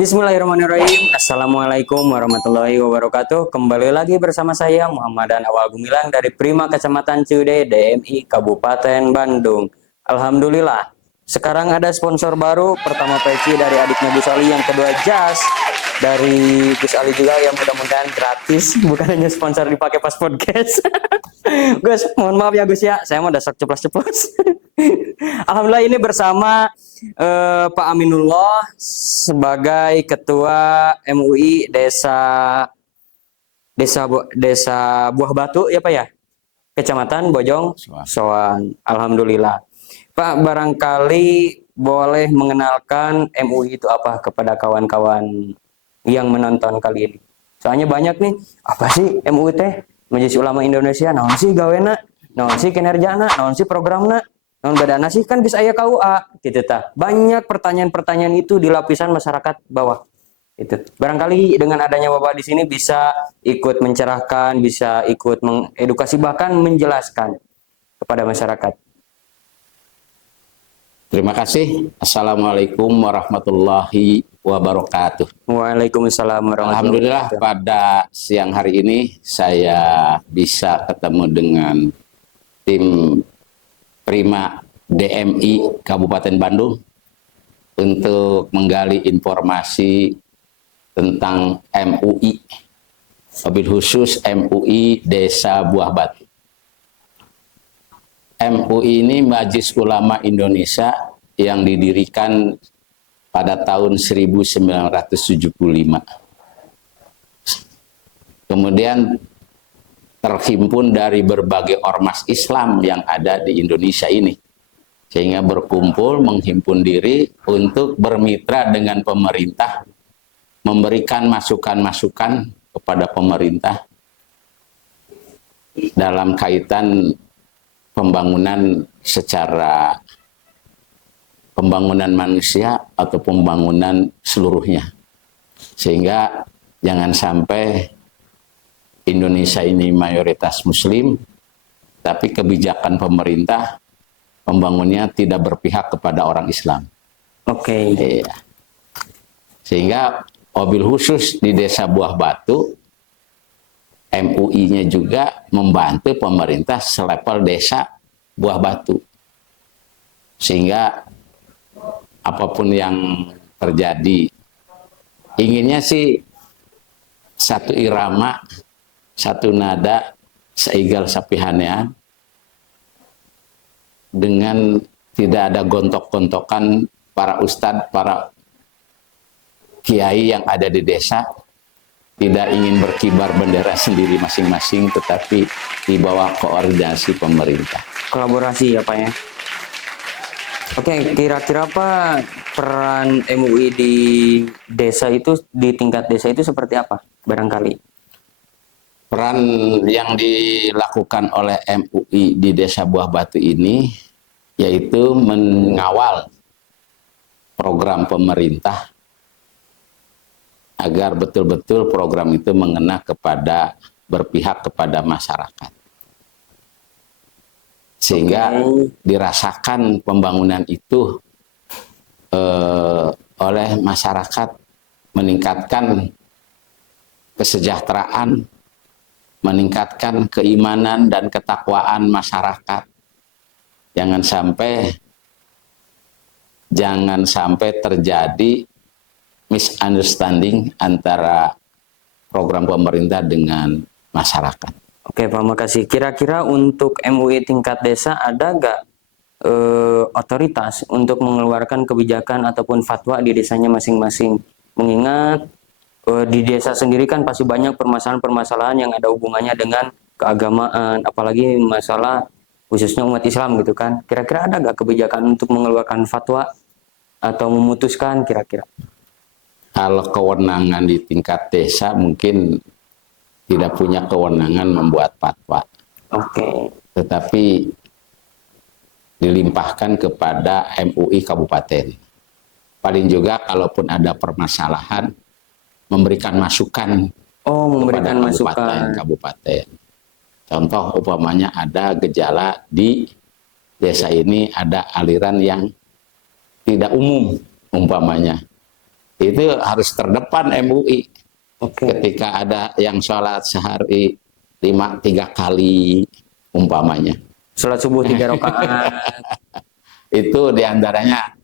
Bismillahirrahmanirrahim. Assalamualaikum warahmatullahi wabarakatuh. Kembali lagi bersama saya Muhammadan Awal Gumilang dari Prima Kecamatan Ciwidey, DMI Kabupaten Bandung. Alhamdulillah. Sekarang ada sponsor baru. Pertama peci dari adiknya Gus Ali, yang kedua jas dari Gus Ali juga, yang mudah-mudahan gratis, bukan hanya sponsor dipakai pas podcast. Gus, mohon maaf ya Gus ya, saya mau dasar ceplos-ceplos. Alhamdulillah ini bersama Pak Aminullah sebagai Ketua MUI Desa Buah Batu ya Pak ya, Kecamatan Bojong Soang. Alhamdulillah. Pak, barangkali boleh mengenalkan MUI itu apa kepada kawan-kawan yang menonton kali ini. Soalnya banyak nih, apa sih MUI teh? Majelis Ulama Indonesia, naon sih gawena, naon sih kinerjana, naon sih programna, naon badana sih, kan bisa aya KUA gitu tah. Banyak pertanyaan-pertanyaan itu di lapisan masyarakat bawah. Itu. Barangkali dengan adanya Bapak di sini bisa ikut mencerahkan, bisa ikut mengedukasi, bahkan menjelaskan kepada masyarakat. Terima kasih. Assalamualaikum warahmatullahi wabarakatuh. Waalaikumsalam warahmatullahi Alhamdulillah wabarakatuh. pada siang hari ini saya bisa ketemu dengan tim Prima DMI Kabupaten Bandung untuk menggali informasi tentang MUI, wabil khusus MUI Desa Buah Batu. MUI ini Majelis Ulama Indonesia yang didirikan pada tahun 1975. Kemudian terhimpun dari berbagai ormas Islam yang ada di Indonesia ini. Sehingga berkumpul, menghimpun diri untuk bermitra dengan pemerintah, memberikan masukan-masukan kepada pemerintah dalam kaitan pembangunan secara pembangunan manusia atau pembangunan seluruhnya. Sehingga jangan sampai Indonesia ini mayoritas muslim, tapi kebijakan pemerintah pembangunnya tidak berpihak kepada orang Islam. Oke. Iya. Sehingga wabil khusus di Desa Buah Batu, MUI-nya juga membantu pemerintah selevel Desa Buah Batu. Sehingga apapun yang terjadi, inginnya sih satu irama, satu nada, seigal sapihanean, dengan tidak ada gontok-gontokan para ustadz, para kiai yang ada di desa, tidak ingin berkibar bendera sendiri masing-masing, tetapi di bawah koordinasi pemerintah. Kolaborasi ya Pak ya. Oke, kira-kira apa peran MUI di desa itu, di tingkat desa itu seperti apa barangkali? Peran yang dilakukan oleh MUI di Desa Buah Batu ini yaitu mengawal program pemerintah agar betul-betul program itu mengena kepada, berpihak kepada masyarakat. Sehingga dirasakan pembangunan itu oleh masyarakat, meningkatkan kesejahteraan, meningkatkan keimanan dan ketakwaan masyarakat. Jangan sampai terjadi misunderstanding antara program pemerintah dengan masyarakat. Oke Pak, makasih. Kira-kira untuk MUI tingkat desa ada nggak otoritas untuk mengeluarkan kebijakan ataupun fatwa di desanya masing-masing? Mengingat di desa sendiri kan pasti banyak permasalahan-permasalahan yang ada hubungannya dengan keagamaan, apalagi masalah khususnya umat Islam gitu kan. Kira-kira ada nggak kebijakan untuk mengeluarkan fatwa atau memutuskan kira-kira? Kalau kewenangan di tingkat desa mungkin tidak punya kewenangan membuat fatwa. Oke. Tetapi dilimpahkan kepada MUI kabupaten. Paling juga kalaupun ada permasalahan, memberikan masukan Memberikan kepada kabupaten. Contoh umpamanya ada gejala di desa ini, ada aliran yang tidak umum umpamanya. itu harus terdepan MUI. Oke. Ketika ada yang sholat sehari 3 kali umpamanya, Sholat subuh 3 rakaat. itu diantaranya.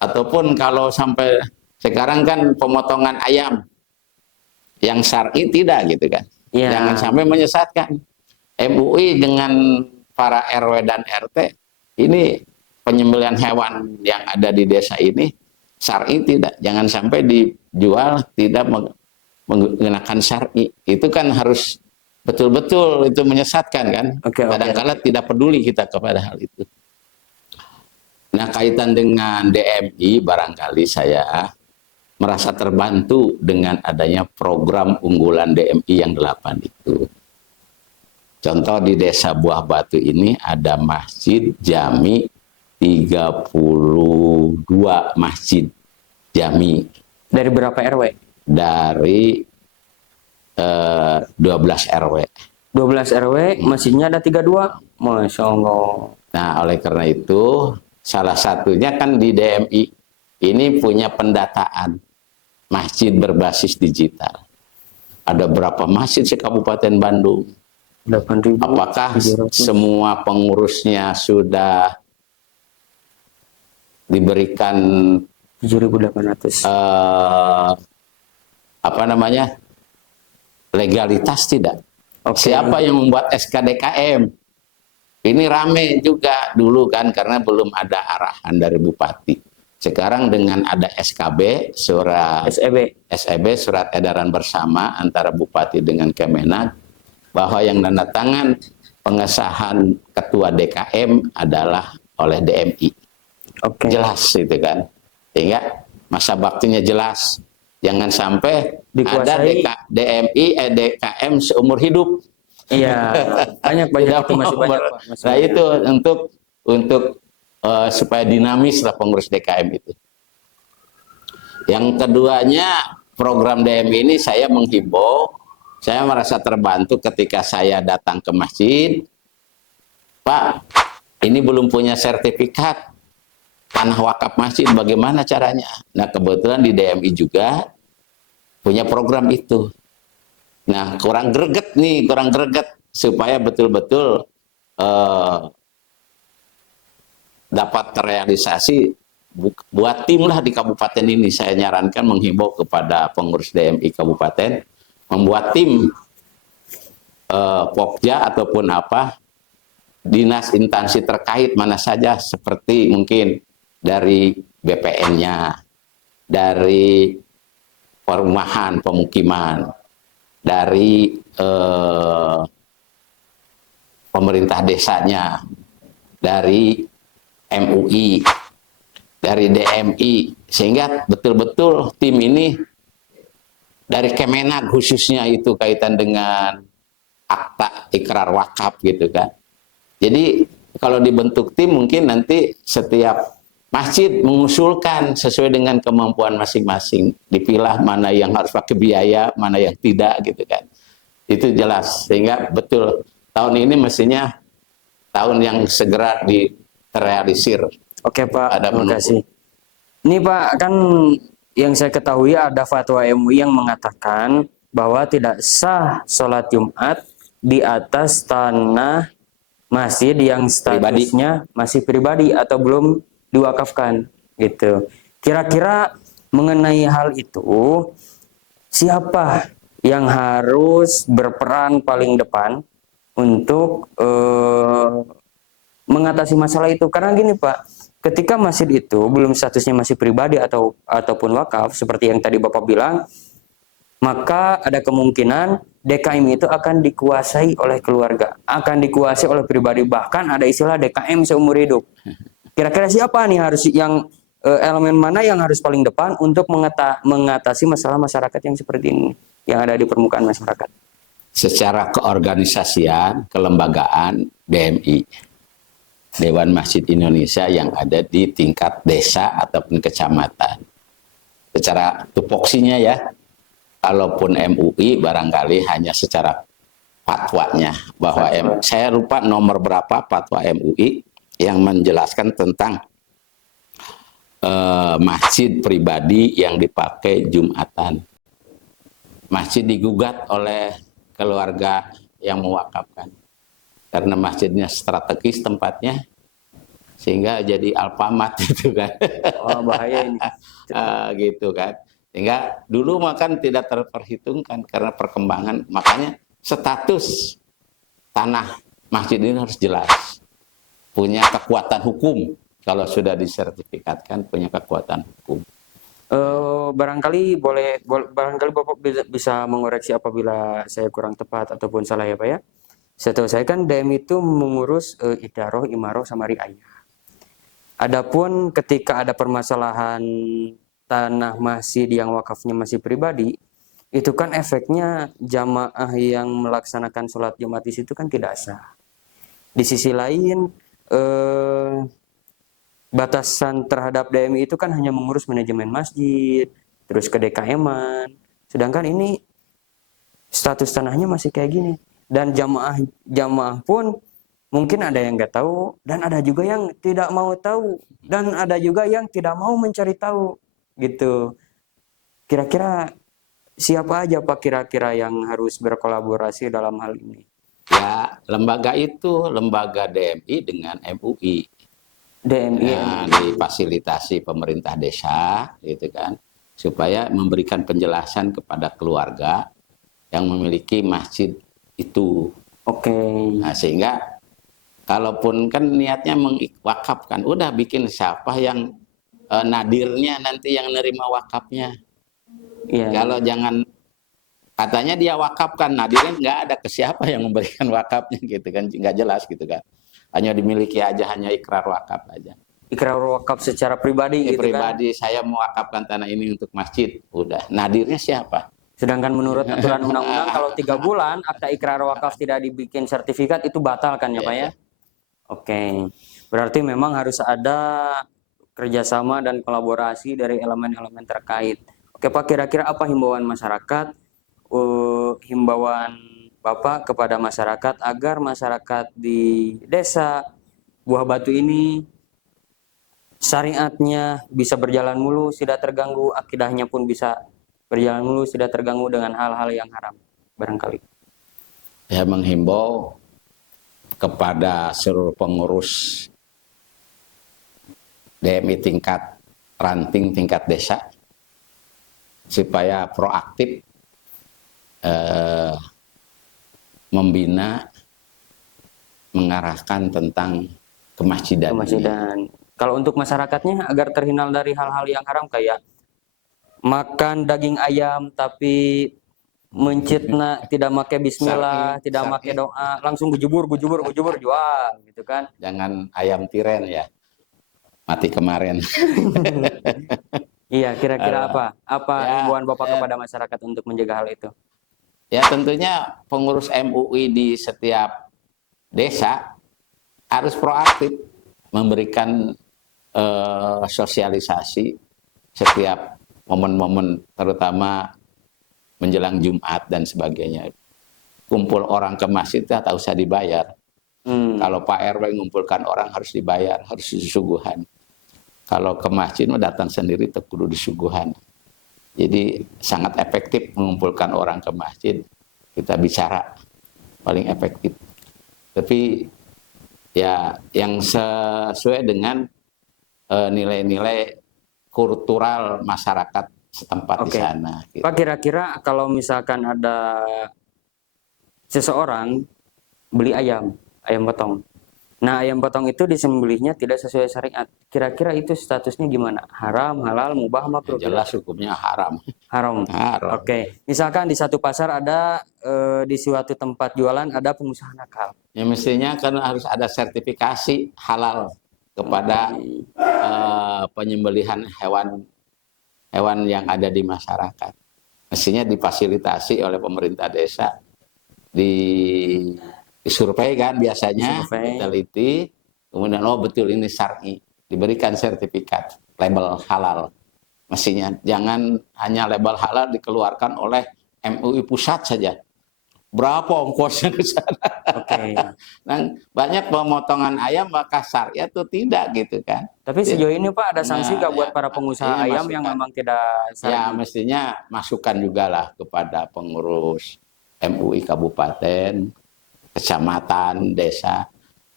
Ataupun kalau sampai sekarang kan pemotongan ayam yang syar'i tidak gitu kan. Iya. Jangan sampai menyesatkan. MUI dengan para RW dan RT ini penyembelihan hewan yang ada di desa ini syar'i tidak. Jangan sampai dijual tidak menggunakan syar'i. Itu kan harus betul-betul itu menyesatkan kan. Kadang-kadang tidak peduli kita kepada hal itu. Nah, kaitan dengan DMI barangkali saya merasa terbantu dengan adanya program unggulan DMI yang 8 itu. Contoh di Desa Buah Batu ini ada masjid jami 32 masjid jami. Dari berapa RW? Dari 12 RW. 12 RW, masjidnya ada 32. Masya Allah. Nah, oleh karena itu, salah satunya kan di DMI ini punya pendataan masjid berbasis digital. Ada berapa masjid se Kabupaten Bandung? 8.000. Apakah semua pengurusnya sudah diberikan 7.800. Apa namanya? Legalitas tidak? Siapa yang membuat SKDKM? Ini rame juga dulu kan karena belum ada arahan dari bupati. Sekarang dengan ada SKB, SEB, surat edaran bersama antara bupati dengan Kemenak, bahwa yang tanda tangan pengesahan ketua DKM adalah oleh DMI. Jelas itu kan. Sehingga masa baktinya jelas. Jangan sampai dikuasai. ada DKM seumur hidup. Iya, banyak itu masih banyak. Nah itu untuk supaya dinamis lah pengurus DKM itu. Yang keduanya program DMI ini saya menghimbau, saya merasa terbantu ketika saya datang ke masjid, Pak, ini belum punya sertifikat tanah wakaf masjid, bagaimana caranya? Nah kebetulan di DMI juga punya program itu. Nah kurang greget supaya betul-betul dapat terrealisasi. Buat tim lah di kabupaten ini. Saya nyarankan menghimbau kepada pengurus DMI kabupaten membuat tim Pokja ataupun apa dinas instansi terkait mana saja, seperti mungkin dari BPN-nya, dari perumahan pemukiman, dari pemerintah desanya, dari MUI, dari DMI, sehingga betul-betul tim ini dari Kemenak khususnya itu kaitan dengan akta ikrar wakaf gitu kan. Jadi kalau dibentuk tim mungkin nanti setiap masjid mengusulkan sesuai dengan kemampuan masing-masing, dipilah mana yang harus pakai biaya, mana yang tidak gitu kan. Itu jelas, sehingga betul tahun ini mestinya tahun yang segera terrealisir. Oke Pak, terima kasih. Ini Pak, kan yang saya ketahui ada fatwa MUI yang mengatakan bahwa tidak sah sholat Jumat di atas tanah masjid yang statusnya masih pribadi atau belum diwakafkan gitu. Kira-kira mengenai hal itu, siapa yang harus berperan paling depan untuk mengatasi masalah itu? Karena gini Pak, ketika masjid itu belum statusnya masih pribadi ataupun wakaf seperti yang tadi Bapak bilang, maka ada kemungkinan DKM itu akan dikuasai oleh keluarga, akan dikuasai oleh pribadi, bahkan ada istilah DKM seumur hidup. Kira-kira siapa nih elemen mana yang harus paling depan untuk mengatasi masalah masyarakat yang seperti ini, yang ada di permukaan masyarakat? Secara keorganisasian, kelembagaan DMI, Dewan Masjid Indonesia yang ada di tingkat desa ataupun kecamatan. Secara tupoksinya ya, kalaupun MUI barangkali hanya secara fatwanya, bahwa saya lupa nomor berapa fatwa MUI yang menjelaskan tentang masjid pribadi yang dipakai Jumatan. Masjid digugat oleh keluarga yang mewakafkan karena masjidnya strategis tempatnya sehingga jadi Alfamart gitu kan. Oh, bahaya ini. Gitu kan. Sehingga dulu makan tidak terperhitungkan karena perkembangan, makanya status tanah masjid ini harus jelas. Punya kekuatan hukum. Kalau sudah disertifikatkan punya kekuatan hukum. Barangkali barangkali Bapak bisa mengoreksi apabila saya kurang tepat ataupun salah ya Pak ya. Setahu saya kan DM itu mengurus idaroh, imaroh, sama riayah. Adapun ketika ada permasalahan tanah masjid yang wakafnya masih pribadi, itu kan efeknya jamaah yang melaksanakan sholat Jumat di situ kan tidak sah. Di sisi lain, batasan terhadap DMI itu kan hanya mengurus manajemen masjid, terus ke DKM-an. Sedangkan ini status tanahnya masih kayak gini. Dan jamaah pun mungkin ada yang nggak tahu, dan ada juga yang tidak mau tahu, dan ada juga yang tidak mau mencari tahu, gitu. Kira-kira siapa aja Pak kira-kira yang harus berkolaborasi dalam hal ini? Ya, lembaga itu lembaga DMI dengan MUI. DMI. Nah, difasilitasi pemerintah desa, gitu kan, supaya memberikan penjelasan kepada keluarga yang memiliki masjid itu. Oke. Nah, sehingga kalaupun kan niatnya mewakafkan, udah bikin siapa yang nadirnya nanti yang nerima wakafnya. Iya. Kalau jangan katanya dia wakafkan, nadirnya nggak ada ke siapa yang memberikan wakafnya gitu kan, nggak jelas gitu kan. Hanya dimiliki aja, hanya ikrar wakaf aja. Ikrar wakaf secara pribadi gitu Pribadi, kan. saya mewakafkan tanah ini untuk masjid, udah. Nadirnya siapa? Sedangkan menurut aturan undang-undang kalau 3 bulan akta ikrar wakaf tidak dibikin sertifikat itu batal kan ya Pak ya? Oke. Berarti memang harus ada kerjasama dan kolaborasi dari elemen-elemen terkait. Oke Pak, kira-kira apa himbauan masyarakat, himbauan Bapak kepada masyarakat agar masyarakat di desa Buah Batu ini syariatnya bisa berjalan mulus, tidak terganggu, akidahnya pun bisa berjalan mulus, tidak terganggu dengan hal-hal yang haram barangkali. Saya menghimbau kepada seluruh pengurus DMI tingkat ranting, tingkat desa, supaya proaktif membina, mengarahkan tentang kemasjidan. Kalau untuk masyarakatnya agar terhindar dari hal-hal yang haram kayak makan daging ayam tapi mencitna tidak pakai bismillah, tidak pakai doa, langsung gujubur jual gitu kan. Jangan ayam tiren ya. Mati kemarin. Iya, kira-kira apa himbauan Bapak kepada masyarakat untuk menjaga hal itu? Ya tentunya pengurus MUI di setiap desa harus proaktif memberikan sosialisasi setiap momen-momen, terutama menjelang Jumat dan sebagainya. Kumpul orang ke masjid tak usah dibayar. Kalau Pak RW mengumpulkan orang harus dibayar, harus disuguhan. Kalau ke masjid datang sendiri kudu disuguhan. Jadi sangat efektif mengumpulkan orang ke masjid. Kita bicara paling efektif. Tapi ya yang sesuai dengan nilai-nilai kultural masyarakat setempat di sana. Gitu. Pak, kira-kira kalau misalkan ada seseorang beli ayam potong. Nah, ayam potong itu disembelihnya tidak sesuai syariat. Kira-kira itu statusnya gimana? Haram, halal, mubah, makruh? Jelas hukumnya haram. Haram. Oke. Misalkan di satu pasar ada di suatu tempat jualan ada pengusaha nakal. Ya mestinya kan harus ada sertifikasi halal kepada penyembelihan hewan yang ada di masyarakat. Mestinya difasilitasi oleh pemerintah desa, disurvei kan biasanya, diteliti, kemudian betul ini syar'i, diberikan sertifikat label halal. Mestinya jangan hanya label halal dikeluarkan oleh MUI pusat saja. berapa ongkosnya ke sana. Oke. Nah, banyak pemotongan ayam maka syariat itu tidak gitu kan. Tapi sejauh ini Pak ada sanksi nggak buat Ya, para pengusaha ini ayam yang masukan. memang tidak Ya syar'i? mestinya masukan juga lah kepada pengurus MUI kabupaten, kecamatan, desa,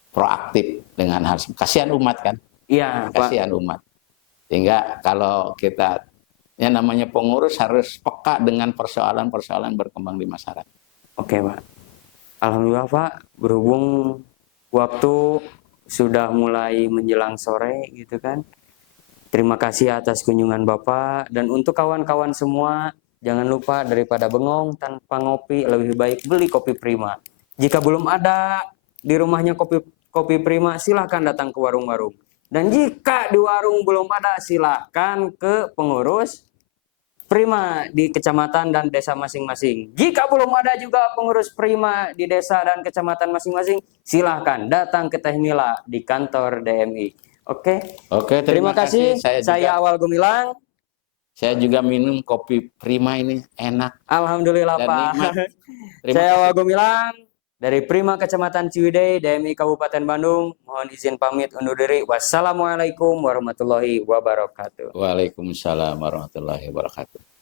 proaktif dengan hal kasihan umat kan, Iya, Pak. kasihan umat. Sehingga kalau kita yang namanya pengurus harus peka dengan persoalan-persoalan berkembang di masyarakat. Oke, Pak. Alhamdulillah, Pak, berhubung waktu sudah mulai menjelang sore gitu kan. Terima kasih atas kunjungan Bapak, dan untuk kawan-kawan semua, jangan lupa daripada bengong tanpa ngopi, lebih baik beli kopi Prima. Jika belum ada di rumahnya kopi Prima, silahkan datang ke warung-warung. Dan jika di warung belum ada, silahkan ke pengurus Prima di kecamatan dan desa masing-masing. Jika belum ada juga pengurus Prima di desa dan kecamatan masing-masing, silahkan datang ke Tehnila di kantor DMI. Oke. Oke, Terima kasih. Saya juga, Awal Gumilang. saya juga minum kopi Prima ini enak Alhamdulillah, dan Pak. nikmat. Terima Saya Awal kasih. Gumilang dari Prima Kecamatan Ciwidey, DMI Kabupaten Bandung. Mohon izin pamit undur diri. Wassalamualaikum warahmatullahi wabarakatuh. Waalaikumsalam warahmatullahi wabarakatuh.